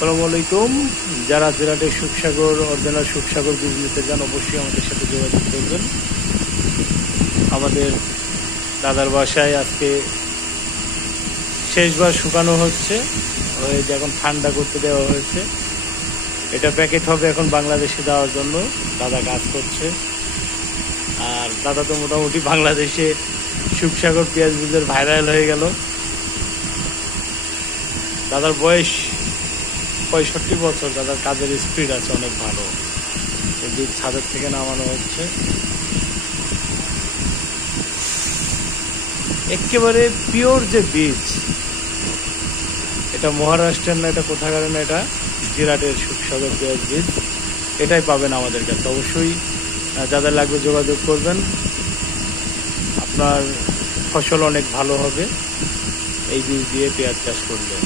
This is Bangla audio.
আসসালামু আলাইকুম। যারা জেলাটের সুখসাগর অরিজিনাল সুখসাগর বীজ নিতে চান অবশ্যই আমাদের সাথে যোগাযোগ করবেন। আমাদের দাদার বাসায় আজকে শেষবার শুকানো হচ্ছে, যে এখন ঠান্ডা করতে দেওয়া হয়েছে। এটা প্যাকেট হবে এখন বাংলাদেশে দেওয়ার জন্য দাদা কাজ করছে। আর দাদা তো মোটামুটি বাংলাদেশে সুখসাগর পেঁয়াজ বীজের ভাইরাল হয়ে গেল। দাদার বয়স 65 বছর। দাদার কাজের স্পিড আছে অনেক ভালো। এই বীজ ছাদের থেকে নামানো হচ্ছে। একেবারে পিওর যে বীজ, এটা মহারাষ্ট্রের না, এটা কোথাকার না, এটা জিরাটের সুখসাগর পেঁয়াজ বীজ। এটাই পাবেন আমাদের কাছে। অবশ্যই যাদের লাগবে যোগাযোগ করবেন। আপনার ফসল অনেক ভালো হবে এই বীজ দিয়ে পেঁয়াজ চাষ করলে।